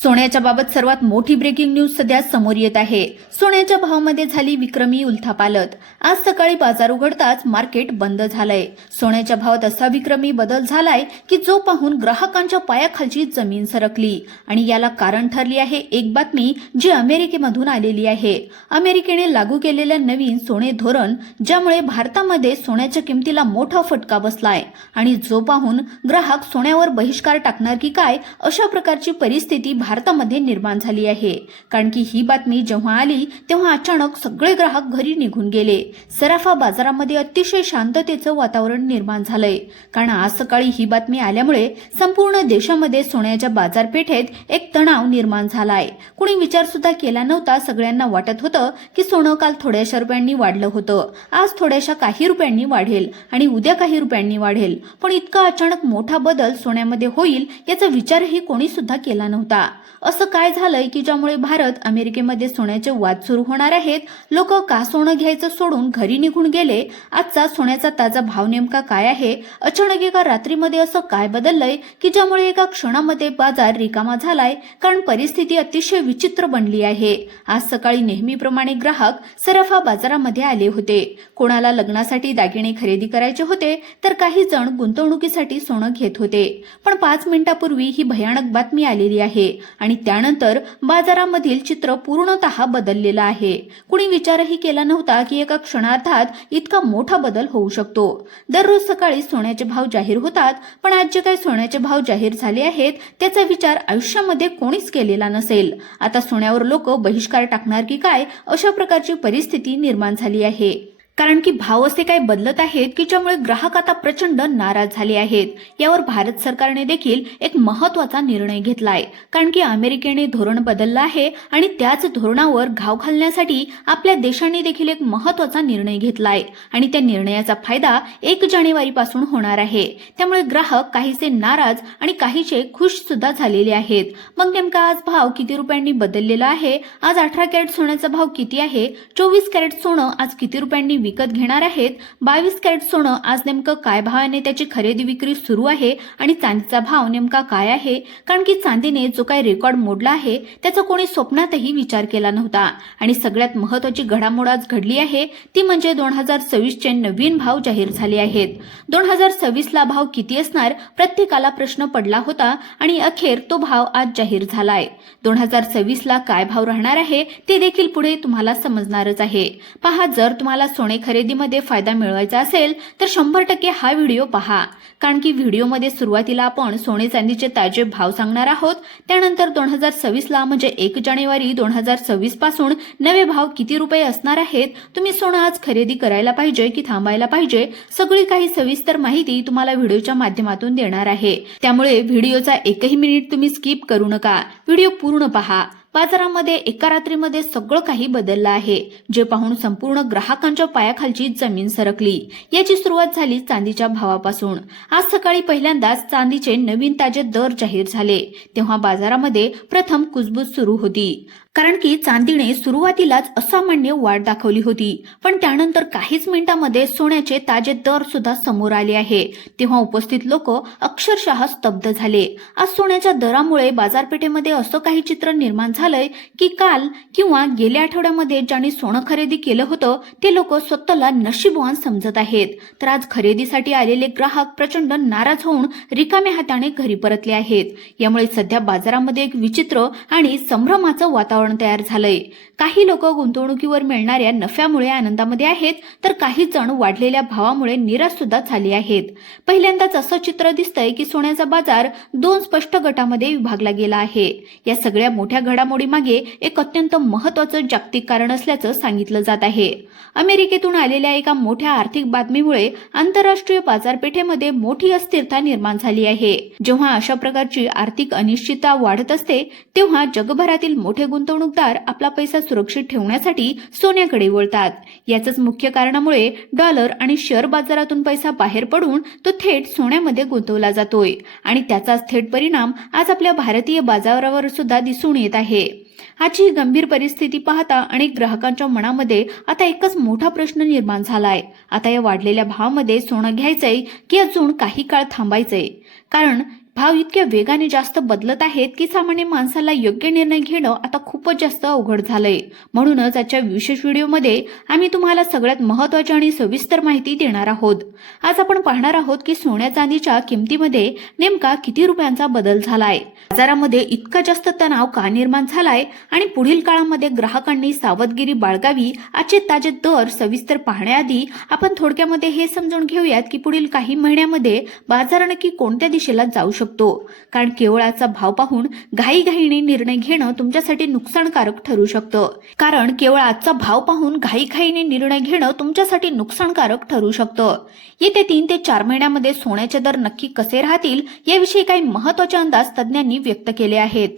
सोन्याच्या बाबत सर्वात मोठी ब्रेकिंग न्यूज सध्या समोर येत आहे। सोन्याच्या भावामध्ये झाली विक्रमी उलथापालट। आज सकाळी बाजार उघडताच मार्केट बंद झालंय। सोन्याच्या भावात असा विक्रमी बदल झालाय की जो पाहून ग्राहकांच्या पायाखालची जमीन सरकली आणि याला कारण ठरली आहे एक बातमी जी अमेरिकेमधून आलेली आहे। अमेरिकेने लागू केलेले नवीन सोने धोरण ज्यामुळे भारतामध्ये सोन्याच्या किमतीला मोठा फटका बसलाय आणि जो पाहून ग्राहक सोन्यावर बहिष्कार टाकणार की काय अशा प्रकारची परिस्थिती भारतामध्ये निर्माण झाली आहे। कारण की ही बातमी जेव्हा आली तेव्हा अचानक सगळे ग्राहक घरी निघून गेले। सराफा बाजारामध्ये अतिशय शांततेचं वातावरण निर्माण झालंय। कारण आज सकाळी ही बातमी आल्यामुळे संपूर्ण देशामध्ये सोन्याच्या बाजारपेठेत एक तणाव निर्माण झालाय। कुणी विचार सुद्धा केला नव्हता। सगळ्यांना वाटत होतं की सोनं काल थोड्याशा रुपयांनी वाढलं होतं, आज थोड्याशा काही रुपयांनी वाढेल आणि उद्या काही रुपयांनी वाढेल, पण इतका अचानक मोठा बदल सोन्यामध्ये होईल याचा विचारही कोणी सुद्धा केला नव्हता। असं काय झालंय की ज्यामुळे भारत अमेरिकेमध्ये सोन्याचे वाद सुरू होणार आहेत? लोक का सोनं घ्यायचं सोडून घरी निघून गेले? आजचा सोन्याचा ताजा भाव नेमका काय आहे? अचानक एका रात्रीमध्ये असं काय बदललंय की ज्यामुळे एका क्षणामध्ये बाजार रिकामा झालाय? कारण परिस्थिती अतिशय विचित्र बनली आहे। आज सकाळी नेहमीप्रमाणे ग्राहक सराफा बाजारामध्ये आले होते। कोणाला लग्नासाठी दागिने खरेदी करायचे होते तर काही जण गुंतवणुकीसाठी सोनं घेत होते। पण 5 मिनिटांपूर्वी ही भयानक बातमी आलेली आहे आणि त्यानंतर बाजारामधील चित्र पूर्णतः बदललेलं आहे। कुणी विचारही केला नव्हता की एका क्षणार्धात इतका मोठा बदल होऊ शकतो। दररोज सकाळी सोन्याचे भाव जाहीर होतात, पण आज जे काही सोन्याचे भाव जाहीर झाले आहेत त्याचा विचार आयुष्यामध्ये कोणीच केलेला नसेल। आता सोन्यावर लोक बहिष्कार टाकणार की काय अशा प्रकारची परिस्थिती निर्माण झाली आहे। कारण की भाव असे काय बदलत आहेत की ज्यामुळे ग्राहक आता प्रचंड नाराज झाले आहेत। यावर भारत सरकारने देखील एक महत्त्वाचा निर्णय घेतलाय। कारण की अमेरिकेने धोरण बदललं आहे आणि त्याच धोरणावर घाव घालण्यासाठी आपल्या देशाने देखील एक महत्त्वाचा निर्णय घेतलाय आणि त्या निर्णयाचा फायदा 1 जानेवारी पासून होणार आहे। त्यामुळे ग्राहक काहीसे नाराज आणि काहीचे खुश सुद्धा झालेले आहेत। मग नेमका आज भाव किती रुपयांनी बदललेला आहे? आज 18 कॅरेट सोन्याचा भाव किती आहे? 24 कॅरेट सोनं आज किती रुपयांनी विकत घेणार आहेत? 22 कॅरेट सोनं आज नेमकं काय भावाने त्याची खरेदी विक्री सुरू आहे आणि चांदीचा भाव नेमका काय आहे? कारण की चांदीने जो काही रेकॉर्ड मोडला आहे त्याचा कोणी स्वप्नातही विचार केला नव्हता आणि सगळ्यात महत्त्वाची घडामोड आज घडली आहे ती म्हणजे 2026 चे नवीन भाव जाहीर झाले आहेत। 2026 ला भाव किती असणार प्रत्येकाला प्रश्न पडला होता आणि अखेर तो भाव आज जाहीर झालाय। 2026 ला काय भाव राहणार आहे ते देखील पुढे तुम्हाला समजणारच आहे। पहा, जर तुम्हाला सोने खरेदीमध्ये फायदा मिळवायचा असेल तर 100% हा व्हिडिओ पहा। कारण की व्हिडिओमध्ये सुरुवातीला आपण सोने चांदीचे ताजे भाव सांगणार आहोत। त्यानंतर 2026 ला म्हणजे 1 जानेवारी 2026 पासून नवे भाव किती रुपये असणार आहेत, तुम्ही सोनं आज खरेदी करायला पाहिजे की थांबायला पाहिजे, सगळी काही सविस्तर माहिती तुम्हाला व्हिडिओच्या माध्यमातून देणार आहे। त्यामुळे व्हिडिओचा एकही मिनिट तुम्ही स्किप करू नका, व्हिडिओ पूर्ण पहा। बाजारामध्ये एका रात्रीमध्ये सगळं काही बदललं आहे, जे पाहून संपूर्ण ग्राहकांच्या पायाखालची जमीन सरकली। याची सुरुवात झाली चांदीच्या भावापासून। आज सकाळी पहिल्यांदाच चांदीचे नवीन ताजे दर जाहीर झाले तेव्हा बाजारामध्ये प्रथम कुजबूज सुरू होती। कारण की चांदीने सुरुवातीलाच असामान्य वाढ दाखवली होती, पण त्यानंतर काहीच मिनिटांमध्ये सोन्याचे ताजे दर सुद्धा समोर आले आहे। तेव्हा उपस्थित लोक अक्षरशः स्तब्ध झाले। आज सोन्याच्या दरामुळे बाजारपेठेमध्ये असं काही चित्र निर्माण झालंय की काल किंवा गेल्या आठवड्यामध्ये ज्यांनी सोनं खरेदी केलं होतं ते लोक स्वतःला नशीबवान समजत आहेत, तर आज खरेदीसाठी आलेले ग्राहक प्रचंड नाराज होऊन रिकाम्या हाताने घरी परतले आहेत। यामुळे सध्या बाजारामध्ये एक विचित्र आणि संभ्रमाचं वातावरण तयार झालंय। काही लोक गुंतवणुकीवर मिळणाऱ्या नफ्यामुळे आनंदामध्ये आहेत, तर काही जण वाढलेल्या भावामुळे निराश सुद्धा झाले आहेत। पहिल्यांदाच असं चित्र दिसतंय की सोन्याचा बाजार 2 स्पष्ट गटामध्ये विभागला गेला आहे। या सगळ्या मोठ्या घडामोडी मागे एक अत्यंत महत्त्वाचं जागतिक कारण असल्याचं सांगितलं जात आहे। अमेरिकेतून आलेल्या एका मोठ्या आर्थिक बातमीमुळे आंतरराष्ट्रीय बाजारपेठेमध्ये मोठी अस्थिरता निर्माण झाली आहे। जेव्हा अशा प्रकारची आर्थिक अनिश्चितता वाढत असते तेव्हा जगभरातील मोठे गुंतवणूकदार आपला पैसा सुरक्षित ठेवण्यासाठी सोन्याकडे वळतात। याचंच मुख्य कारणामुळे डॉलर आणि शेअर बाजारातून पैसा बाहेर पडून तो थेट सोन्यामध्ये गुंतवला जातोय आणि त्याचाच थेट परिणाम आज आपल्या भारतीय बाजारावर सुद्धा दिसून येत आहे। आजची ही गंभीर परिस्थिती पाहता अनेक ग्राहकांच्या मनामध्ये आता एकच मोठा प्रश्न निर्माण झालाय। आता या वाढलेल्या भावामध्ये सोनं घ्यायचंय की अजून काही काळ थांबायचंय? कारण भाव इतक्या वेगाने जास्त बदलत आहेत की सामान्य माणसाला योग्य निर्णय घेणं आता खूपच जास्त अवघड झालंय. म्हणूनच आजच्या विशेष व्हिडिओमध्ये आम्ही तुम्हाला सगळ्यात महत्त्वाची आणि सविस्तर माहिती देणार आहोत. आज आपण पाहणार आहोत की सोन्या चांदीच्या किमतीमध्ये नेमका किती रुपयांचा बदल झालाय, बाजारामध्ये इतका जास्त तणाव का निर्माण झालाय आणि पुढील काळामध्ये ग्राहकांनी सावधगिरी बाळगावी. आजचे ताजे दर सविस्तर पाहण्याआधी आपण थोडक्यामध्ये हे समजून घेऊयात की पुढील काही महिन्यामध्ये बाजार नक्की कोणत्या दिशेला जाऊ शकतो. कारण केवळ आजचा भाव पाहून घाईघाईने निर्णय घेणं तुमच्यासाठी नुकसानकारक ठरू शकतं. येत्या 3 ते 4 महिन्यामध्ये सोन्याचे दर नक्की कसे राहतील याविषयी काही महत्त्वाचे अंदाज तज्ज्ञांनी व्यक्त केले आहेत.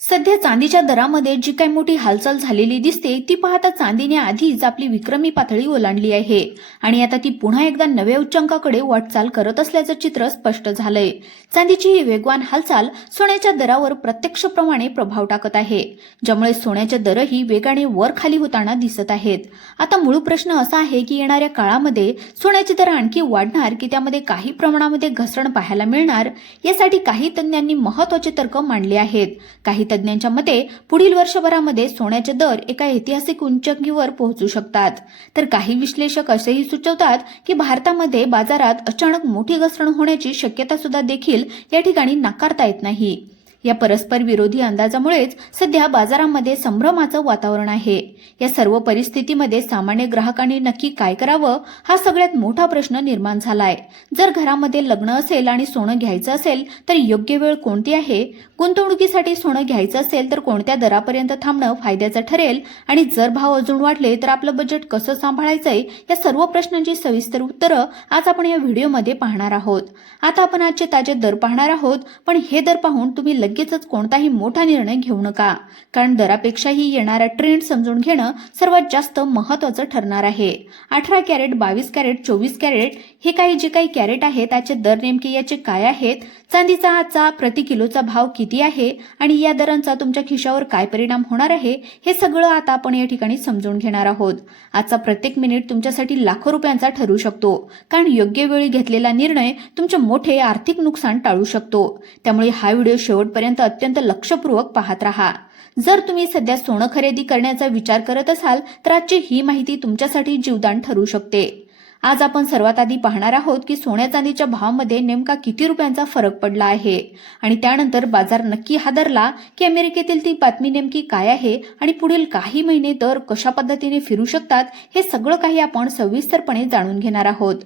सध्या चांदीच्या दरामध्ये जी काही मोठी हालचाल झालेली दिसते ती पाहता चांदीने आधीच आपली विक्रमी पातळी ओलांडली आहे आणि आता ती पुन्हा एकदा नव्या उच्चांकाकडे वाटचाल करत असल्याचं चित्र स्पष्ट झालंय. चांदीची ही वेगवान हालचाल सोन्याच्या दरावर प्रत्यक्षप्रमाणे प्रभाव टाकत आहे, ज्यामुळे सोन्याचे दरही वेगाने वर खाली होताना दिसत आहेत. आता मूळ प्रश्न असा आहे की येणाऱ्या काळामध्ये सोन्याचे दर आणखी वाढणार की त्यामध्ये काही प्रमाणामध्ये घसरण पाहायला मिळणार. यासाठी काही तज्ज्ञांनी महत्त्वाचे तर्क मांडले आहेत. काही तज्ज्ञांच्या मते पुढील वर्षभरामध्ये सोन्याचे दर एका ऐतिहासिक उंचीवर पोहोचू शकतात, तर काही विश्लेषक असेही सुचवतात की भारतामध्ये बाजारात अचानक मोठी घसरण होण्याची शक्यता सुद्धा देखील या ठिकाणी नाकारता येत नाही. या परस्पर विरोधी अंदाजामुळेच सध्या बाजारामध्ये संभ्रमाचं वातावरण आहे. या सर्व परिस्थितीमध्ये सामान्य ग्राहकांनी नक्की काय करावं हा सगळ्यात मोठा प्रश्न निर्माण झालाय. जर घरामध्ये लग्न असेल आणि सोनं घ्यायचं असेल तर योग्य वेळ कोणती आहे? गुंतवणुकीसाठी सोनं घ्यायचं असेल तर कोणत्या दरापर्यंत थांबणं फायद्याचं ठरेल? आणि जर भाव अजून वाढले तर आपलं बजेट कसं सांभाळायचंय? या सर्व प्रश्नांची सविस्तर उत्तरं आज आपण या व्हिडिओमध्ये पाहणार आहोत. आता आपण आजचे ताजे दर पाहणार आहोत, पण हे दर पाहून तुम्ही लगेचच कोणताही मोठा निर्णय घेऊ नका, कारण दरापेक्षाही येणारा ट्रेंड समजून घेणं सर्वात जास्त महत्त्वाचं ठरणार आहे. 18 कॅरेट, 22 कॅरेट, 24 कॅरेट हे जे काही कॅरेट आहेत त्याचे दर नेमके याचे काय आहेत? चांदीचा आजचा प्रति किलोचा भाव किती आहे आणि या दरांचा तुमच्या खिशावर काय परिणाम होणार आहे हे सगळं आता आपण या ठिकाणी समजून घेणार आहोत. आजचा प्रत्येक मिनिट तुमच्यासाठी लाखो रुपयांचा ठरू शकतो, कारण योग्य वेळी घेतलेला निर्णय तुमचे मोठे आर्थिक नुकसान टाळू शकतो. त्यामुळे हा व्हिडिओ शेवटपर्यंत अत्यंत लक्षपूर्वक पाहत राहा. जर तुम्ही सध्या सोनं खरेदी करण्याचा विचार करत असाल तर आजची ही माहिती तुमच्यासाठी जीवदान ठरू शकते. आज आपण सर्वात आधी पाहणार आहोत की सोन्या चांदीच्या भावामध्ये नेमका किती रुपयांचा फरक पडला आहे आणि त्यानंतर बाजार नक्की हादरला की अमेरिकेतील ती बातमी नेमकी काय आहे आणि पुढील काही महिने दर कशा पद्धतीने फिरू शकतात हे सगळं काही आपण सविस्तरपणे जाणून घेणार आहोत.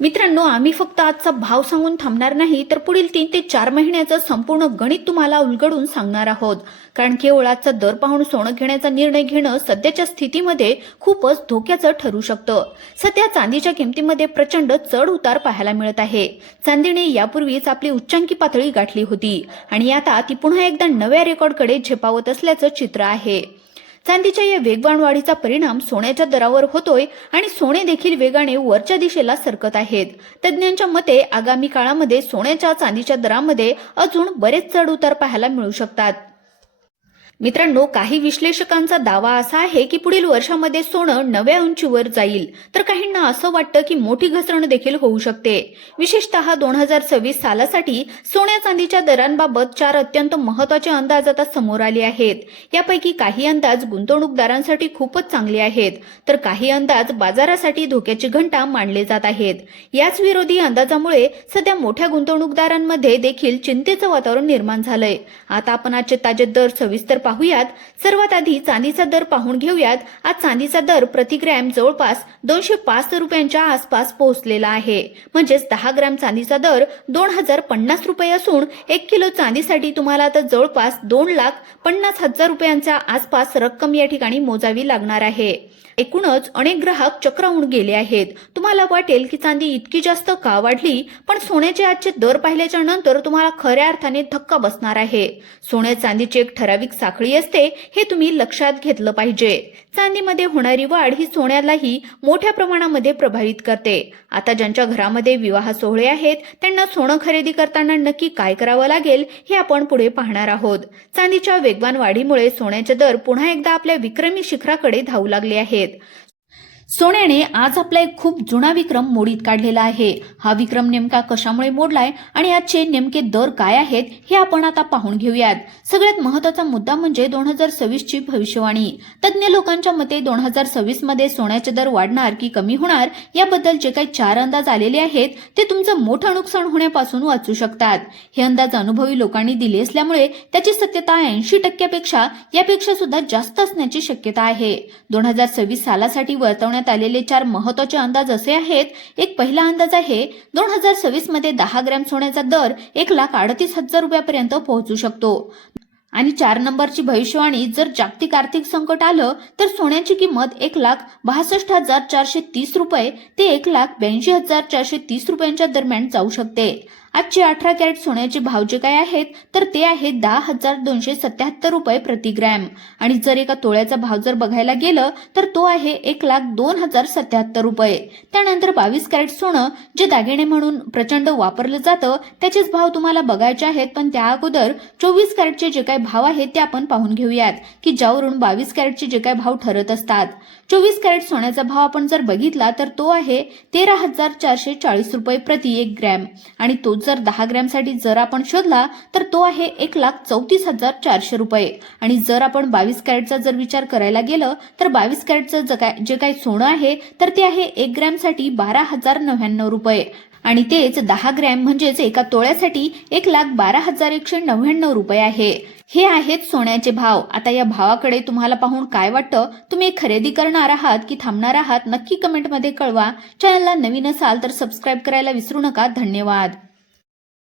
मित्रांनो, आम्ही फक्त आजचा भाव सांगून थांबणार नाही तर पुढील 3 ते 4 महिन्याचं संपूर्ण गणित तुम्हाला उलगडून सांगणार आहोत, कारण केवळ आजचा दर पाहून सोनं घेण्याचा निर्णय घेणं सध्याच्या स्थितीमध्ये खूपच धोक्याचं ठरू शकतं. सध्या चांदीच्या किमतीमध्ये प्रचंड चढ उतार पाहायला मिळत आहे. चांदीने यापूर्वीच आपली उच्चांकी पातळी गाठली होती आणि आता ती पुन्हा एकदा नव्या रेकॉर्डकडे झेपावत असल्याचं चित्र आहे. चांदीच्या या वेगवान वाढीचा परिणाम सोन्याच्या दरावर होतोय आणि सोने देखील वेगाने वरच्या दिशेला सरकत आहेत. तज्ज्ञांच्या मते आगामी काळामध्ये सोन्याच्या चांदीच्या दरामध्ये अजून बरेच चढ उतार पाहायला मिळू शकतात. मित्रांनो, काही विश्लेषकांचा दावा असा आहे की पुढील वर्षामध्ये सोनं नव्या उंचीवर जाईल, तर काहींना असं वाटतं की मोठी घसरण देखील होऊ शकते. विशेषतः 2026 सालासाठी सोन्या चांदीच्या दरांबाबत 4 अत्यंत महत्त्वाचे अंदाज आता समोर आले आहेत. यापैकी काही अंदाज गुंतवणूकदारांसाठी खूपच चांगले आहेत, तर काही अंदाज बाजारासाठी धोक्याची घंटा मानले जात आहेत. याच विरोधी अंदाजामुळे सध्या मोठ्या गुंतवणूकदारांमध्ये देखील चिंतेचं वातावरण निर्माण झालंय. आता आपण आजचे ताजे दर सविस्तर पाहूयात. सर्वात आधी चांदीचा दर पाहून घेऊयात. आज चांदीचा दर प्रति ग्रॅम जवळपास 205 रुपयांच्या आसपास पोहोचलेला आहे. म्हणजेच 10 ग्रॅम चांदीचा दर 2050 रुपये असून 1 किलो चांदीसाठी तुम्हाला आता जवळपास 2,50,000 रुपयांच्या आसपास रक्कम या ठिकाणी मोजावी लागणार आहे. एकूणच अनेक ग्राहक चक्रावून गेले आहेत. तुम्हाला वाटेल की चांदी इतकी जास्त का वाढली, पण सोन्याचे आजचे दर पाहिल्याच्या नंतर तुम्हाला खऱ्या अर्थाने धक्का बसणार आहे. सोन्या चांदीची एक ठराविक साखळी असते, हे तुम्ही लक्षात घेतलं पाहिजे. चांदीमध्ये होणारी वाढ ही सोन्यालाही मोठ्या प्रमाणामध्ये प्रभावित करते. आता ज्यांच्या घरामध्ये विवाह सोहळे आहेत त्यांना सोनं खरेदी करताना नक्की काय करावं लागेल हे आपण पुढे पाहणार आहोत. चांदीच्या वेगवान वाढीमुळे सोन्याचे दर पुन्हा एकदा आपल्या विक्रमी शिखराकडे धावू लागले आहेत. सोन्याने आज आपला एक खूप जुना विक्रम मोडीत काढलेला आहे. हा विक्रम नेमका कशामुळे मोडलाय आणि आजचे नेमके दर काय आहेत हे आपण आता पाहून घेऊयात. सगळ्यात महत्त्वाचा मुद्दा म्हणजे 2026 ची भविष्यवाणी. तज्ञ लोकांच्या मते 2026 मध्ये सोन्याचे दर वाढणार की कमी होणार याबद्दल जे काही 4 अंदाज आलेले आहेत ते तुमचं मोठं नुकसान होण्यापासून वाचू शकतात. हे अंदाज अनुभवी लोकांनी दिले असल्यामुळे त्याची सत्यता 80% यापेक्षा सुद्धा जास्त असण्याची शक्यता आहे. 2026 सालासाठी वर्तवण्यात आलेले 4 महत्त्वाचे अंदाज असे आहेत. एक पहिला अंदाज आहे 2026 मध्ये 10 ग्रॅम सोन्याचा दर 1,38,000 रुपयापर्यंत पोहोचू शकतो. आणि 4 नंबरची भविष्यवाणी, जर जागतिक आर्थिक संकट आलं तर सोन्याची किंमत 1,62,430 रुपये ते 1,82,430 रुपयांच्या दरम्यान जाऊ शकते. आजचे 18 कॅरेट सोन्याचे भाव जे काय आहेत तर ते आहेत 10,277 रुपये प्रति ग्रॅम. आणि जर एका तोळ्याचा भाव जर बघायला गेलं तर तो आहे 1,02,077 रुपये. त्यानंतर 22 कॅरेट सोनं जे दागिने म्हणून प्रचंड वापरलं जातं त्याचेच भाव तुम्हाला बघायचे आहेत. पण त्या अगोदर 24 कॅरेटचे जे काही भाव आहेत ते आपण पाहून घेऊयात की ज्यावरून 22 कॅरेटचे जे काही भाव ठरत असतात. 24 कॅरेट सोन्याचा भाव आपण जर बघितला तर तो आहे 13,440 रुपये प्रति 1 ग्रॅम. आणि तो जर 10 ग्रॅम साठी जर आपण शोधला तर तो आहे 1,34,400 रुपये. आणि जर आपण 22 कॅरेटचा जर विचार करायला गेलं तर 22 कॅरेटचं जे काही सोनं आहे तर ते आहे 1 ग्रॅम साठी 12,099 रुपये. आणि तेच 10 ग्रॅम म्हणजेच एका तोळ्यासाठी 1,12,199 रुपये आहे. हे आहेत सोन्याचे भाव. आता या भावाकडे तुम्हाला पाहून काय वाटतं? तुम्ही खरेदी करणार आहात की थांबणार आहात? नक्की कमेंटमध्ये कळवा. चॅनलला नवीन असाल तर सबस्क्राईब करायला विसरू नका. धन्यवाद.